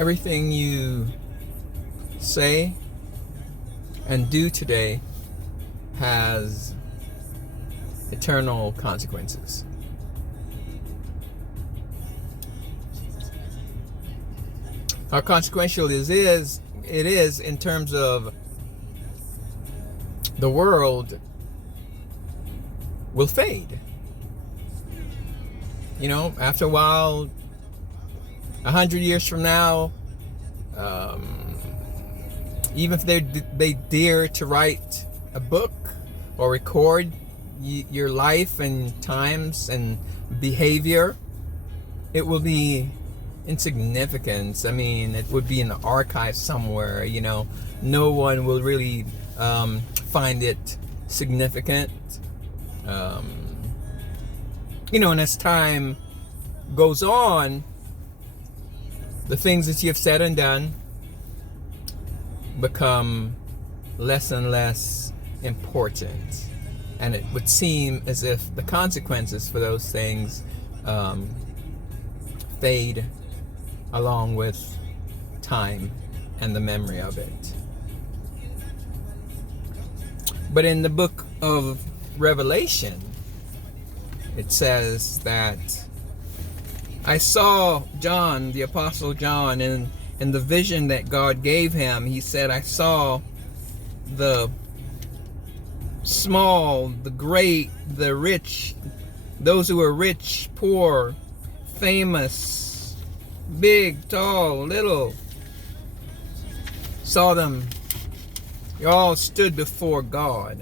Everything you say and do today has eternal consequences. How consequential it is in terms of the world will fade. You know, after a while, 100 years from now, even if they dare to write a book or record your life and times and behavior, it will be insignificant. I mean, it would be in the archive somewhere. You know, no one will really find it significant. You know, and as time goes on, the things that you've said and done become less and less important. And it would seem as if the consequences for those things fade along with time and the memory of it. But in the book of Revelation, it says that I saw John, the Apostle John, in the vision that God gave him. He said, I saw the small, the great, the rich, those who were rich, poor, famous, big, tall, little. Saw them. They all stood before God.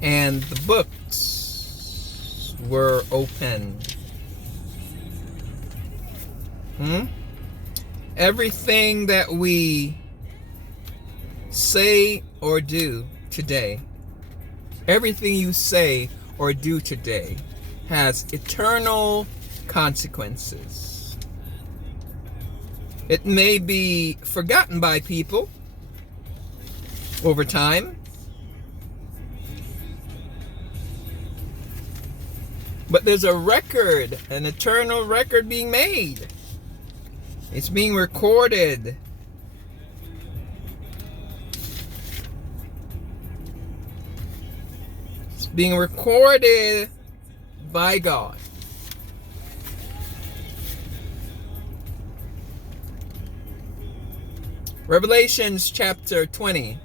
And the books were open. Everything that we say or do today, everything you say or do today has eternal consequences. It may be forgotten by people over time, but there's a record, an eternal record being made. It's being recorded. It's being recorded by God. Revelations chapter 20.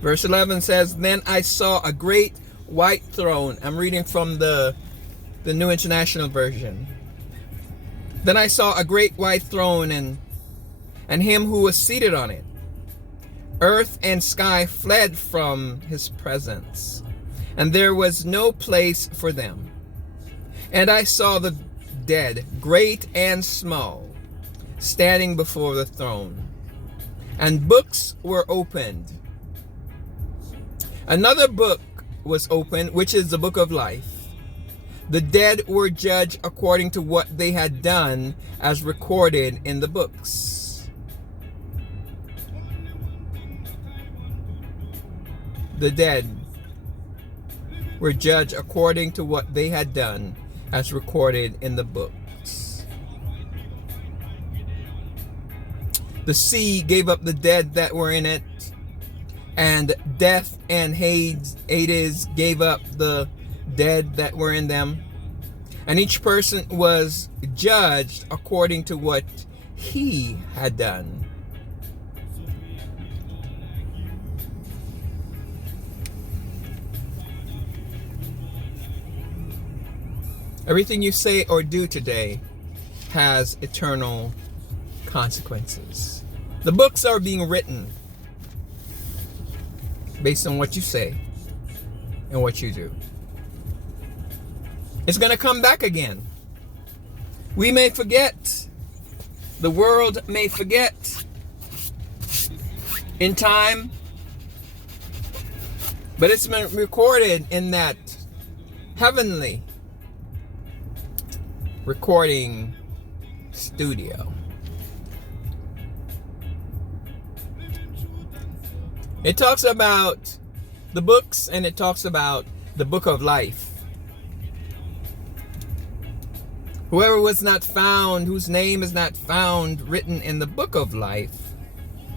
Verse 11 says, Then I saw a great white throne. I'm reading from the New International Version. Then I saw a great white throne and him who was seated on it. Earth and sky fled from his presence, and there was no place for them. And I saw the dead, great and small, standing before the throne, and books were opened. Another book was opened, which is the book of life. The dead were judged according to what they had done, as recorded in the books. The dead were judged according to what they had done, as recorded in the books. The sea gave up the dead that were in it, and death and Hades gave up the dead that were in them, and each person was judged according to what he had done. Everything you say or do today has eternal consequences. The books are being written based on what you say and what you do. It's going to come back again. We may forget. The world may forget in time. But it's been recorded in that heavenly recording studio. It talks about the books, and it talks about the book of life. Whoever was not found, whose name is not found written in the book of life,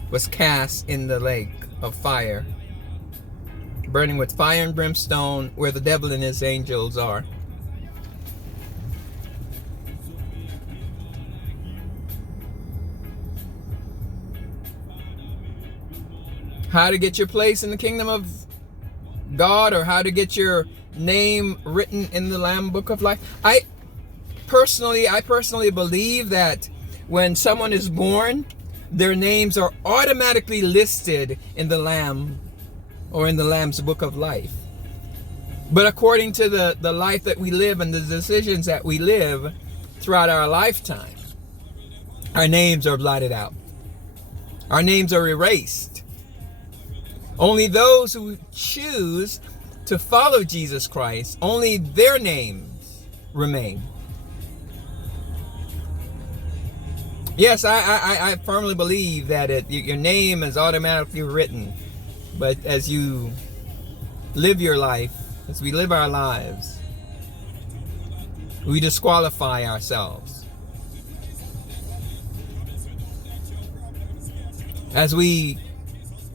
was cast in the lake of fire, burning with fire and brimstone, where the devil and his angels are. How to get your place in the kingdom of God, or how to get your name written in the Lamb book of life. I personally believe that when someone is born, their names are automatically listed in the Lamb, or in the Lamb's book of life. But according to the life that we live and the decisions that we live throughout our lifetime, our names are blotted out. Our names are erased. Only those who choose to follow Jesus Christ, only their names remain. Yes, I firmly believe that your name is automatically written. But as you live your life, as we live our lives, we disqualify ourselves. As we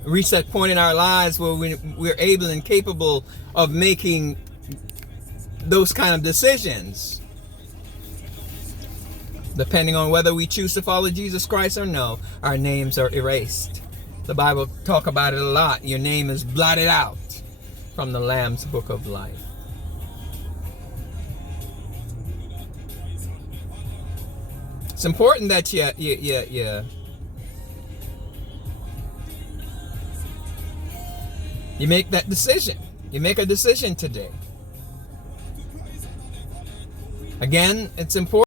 reach that point in our lives where we're able and capable of making those kind of decisions, depending on whether we choose to follow Jesus Christ or no, our names are erased. The Bible talk about it a lot. Your name is blotted out from the Lamb's book of life. It's important that you make that decision. You make a decision today. Again, it's important.